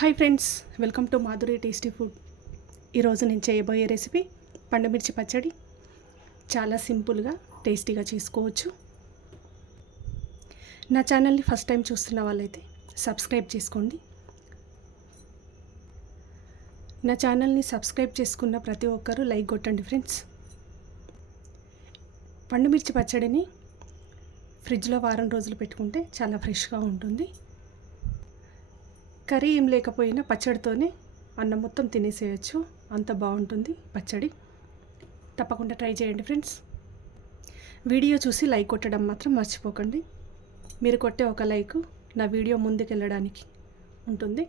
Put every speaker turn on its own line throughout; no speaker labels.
Hi friends welcome to Madhuri tasty food. ఈరోజు నేను చేయబోయే రెసిపీ పండుమిర్చి పచ్చడి. చాలా సింపుల్గా టేస్టీగా చేసుకోవచ్చు. నా ఛానల్ని ఫస్ట్ టైం చూస్తున్న వాళ్ళైతే సబ్స్క్రైబ్ చేసుకోండి. నా ఛానల్ని సబ్స్క్రైబ్ చేసుకున్న ప్రతి ఒక్కరూ లైక్ కొట్టండి ఫ్రెండ్స్. పండుమిర్చి పచ్చడిని ఫ్రిడ్జ్లో వారం రోజులు పెట్టుకుంటే చాలా ఫ్రెష్గా ఉంటుంది. కర్రీ ఏం లేకపోయినా పచ్చడితోనే అన్నం మొత్తం తినేసేయచ్చు. అంత బాగుంటుంది పచ్చడి. తప్పకుండా ట్రై చేయండి ఫ్రెండ్స్. వీడియో చూసి లైక్ కొట్టడం మాత్రం మర్చిపోకండి. మీరు కొట్టే ఒక లైక్ నా వీడియో ముందుకెళ్ళడానికి ఉంటుంది.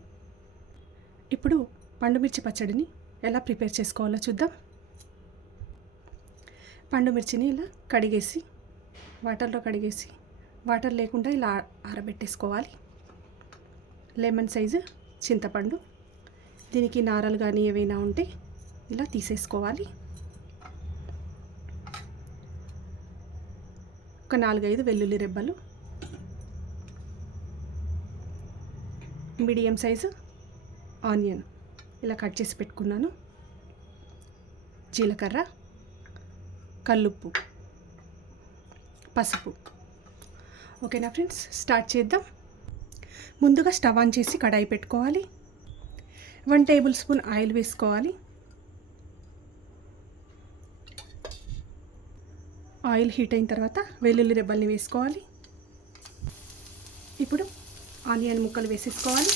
ఇప్పుడు పండుమిర్చి పచ్చడిని ఎలా ప్రిపేర్ చేసుకోవాలో చూద్దాం. పండుమిర్చిని ఇలా కడిగేసి వాటర్లో కడిగేసి వాటర్ లేకుండా ఇలా ఆరబెట్టేసుకోవాలి. లెమన్ సైజు చింతపండు. దీనికి నారలు కానీ ఏవైనా ఉంటే ఇలా తీసేసుకోవాలి. ఒక నాలుగైదు వెల్లుల్లి రెబ్బలు. Medium size onion. ఇలా కట్ చేసి పెట్టుకున్నాను. జీలకర్ర కల్లుప్పు పసుపు. ఓకేనా ఫ్రెండ్స్? స్టార్ట్ చేద్దాం. ముందుగా స్టవ్ ఆన్ చేసి కడాయి పెట్టుకోవాలి. వన్ టేబుల్ స్పూన్ ఆయిల్ వేసుకోవాలి. ఆయిల్ హీట్ అయిన తర్వాత వెల్లుల్లి రెబ్బల్ని వేసుకోవాలి. ఇప్పుడు ఆనియన్ ముక్కలు వేసేసుకోవాలి.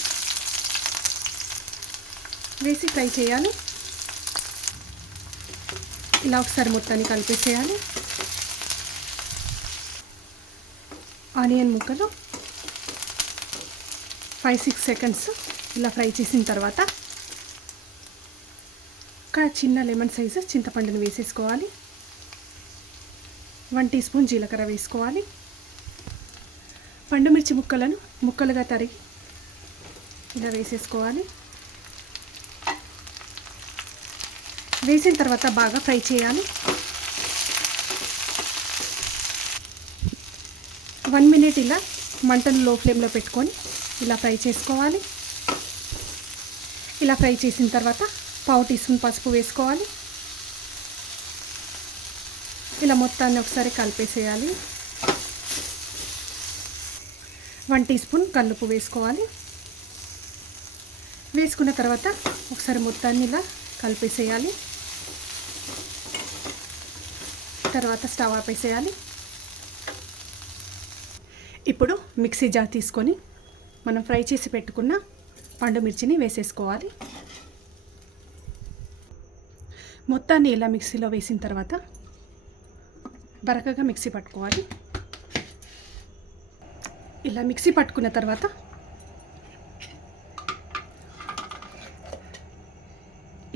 వేసి ఫ్రై చేయాలి. ఇలా ఒకసారి మొత్తాన్ని కలిపేసేయాలి. ఆనియన్ ముక్కలు ఫైవ్ సిక్స్ సెకండ్స్ ఇలా ఫ్రై చేసిన తర్వాత ఒక చిన్న లెమన్ సైజు చింతపండుని వేసేసుకోవాలి. వన్ టీ స్పూన్ జీలకర్ర వేసుకోవాలి. పండుమిర్చి ముక్కలను ముక్కలుగా తరిగి ఇలా వేసేసుకోవాలి. వేసిన తర్వాత బాగా ఫ్రై చేయాలి. వన్ మినిట్ ఇలా మంటను లో ఫ్లేమ్లో పెట్టుకొని ఇలా ఫ్రై చేసుకోవాలి. ఇలా ఫ్రై చేసిన తర్వాత పావు టీ స్పూన్ పసుపు వేసుకోవాలి. ఇలా మొత్తాన్ని ఒకసారి కలిపేసేయాలి. వన్ టీ స్పూన్ కల్లుపు వేసుకోవాలి. వేసుకున్న తర్వాత ఒకసారి మొత్తాన్ని ఇలా కలిపేసేయాలి. తర్వాత స్టవ్ ఆపేసేయాలి. ఇప్పుడు మిక్సీ జార్ తీసుకొని మనం ఫ్రై చేసి పెట్టుకున్న పండు మిర్చిని వేసేసుకోవాలి. మొత్తాన్ని ఇలా మిక్సీలో వేసిన తర్వాత బరకగా మిక్సీ పట్టుకోవాలి. ఇలా మిక్సీ పట్టుకున్న తర్వాత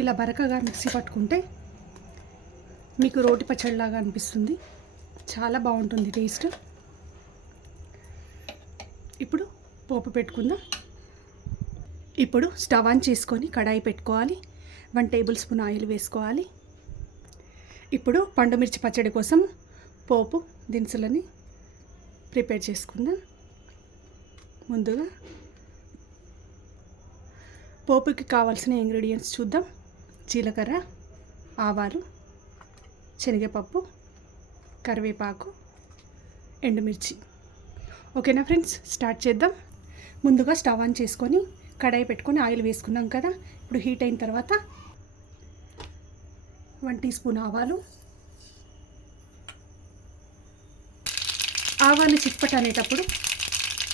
ఇలా బరకగా మిక్సీ పట్టుకుంటే మీకు రోటి పచ్చడిలాగా అనిపిస్తుంది. చాలా బాగుంటుంది టేస్ట్ ఇప్పుడు పోపు పెట్టుకుందాం. ఇప్పుడు స్టవ్ ఆన్ చేసుకొని కడాయి పెట్టుకోవాలి. వన్ టేబుల్ స్పూన్ ఆయిల్ వేసుకోవాలి. ఇప్పుడు పండుమిర్చి పచ్చడి కోసం పోపు దినుసులని ప్రిపేర్ చేసుకుందాం. ముందుగా పోపుకి కావాల్సిన ఇంగ్రీడియంట్స్ చూద్దాం. జీలకర్ర ఆవాలు శనగపప్పు కరివేపాకు ఎండుమిర్చి. ఓకేనా ఫ్రెండ్స్? స్టార్ట్ చేద్దాం. ముందుగా స్టవ్ ఆన్ చేసుకొని కడాయి పెట్టుకొని ఆయిల్ వేసుకున్నాం కదా ఇప్పుడు హీట్ అయిన తర్వాత వన్ టీ స్పూన్ ఆవాలు. ఆవాలు చిట్పట అనేటప్పుడు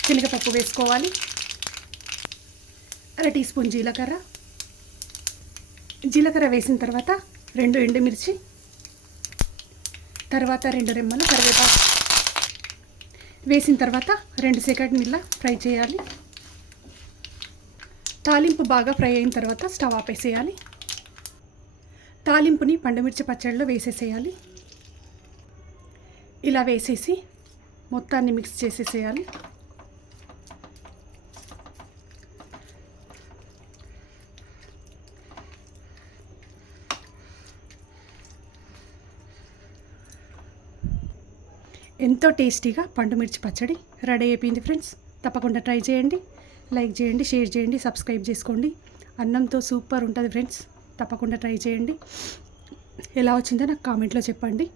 శనగపప్పు వేసుకోవాలి. అర టీ స్పూన్ జీలకర్ర. జీలకర్ర వేసిన తర్వాత రెండు ఎండుమిర్చి. తర్వాత రెండు రెమ్మలు కరివేపాకు. వేసిన తర్వాత రెండు సెకండ్ ఇలా ఫ్రై చేయాలి. తాలింపు బాగా ఫ్రై అయిన తర్వాత స్టవ్ ఆపేసేయాలి. తాలింపుని పండుమిర్చి పచ్చడిలో వేసేసేయాలి. ఇలా వేసేసి మొత్తాన్ని మిక్స్ చేసేసేయాలి. ఎంతో టేస్టీగా పండుమిర్చి పచ్చడి రెడీ అయిపోయింది ఫ్రెండ్స్. తప్పకుండా ట్రై చేయండి లైక్ చేయండి షేర్ చేయండి సబ్స్క్రైబ్ చేసుకోండి. అన్నంతో సూపర్ ఉంటుంది ఫ్రెండ్స్. తప్పకుండా ట్రై చేయండి. ఎలా వచ్చిందో నాకు కామెంట్లో చెప్పండి.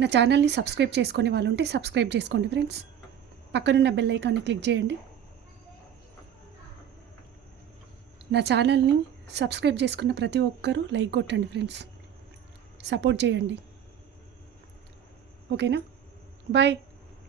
నా ఛానల్ని సబ్స్క్రైబ్ చేసుకునే వాళ్ళు ఉంటే సబ్స్క్రైబ్ చేసుకోండి ఫ్రెండ్స్. పక్కనున్న బెల్ ఐకాన్ని క్లిక్ చేయండి. నా ఛానల్ని సబ్స్క్రైబ్ చేసుకున్న ప్రతి ఒక్కరూ లైక్ కొట్టండి ఫ్రెండ్స్. సపోర్ట్ చేయండి. ఓకేనా? బాయ్.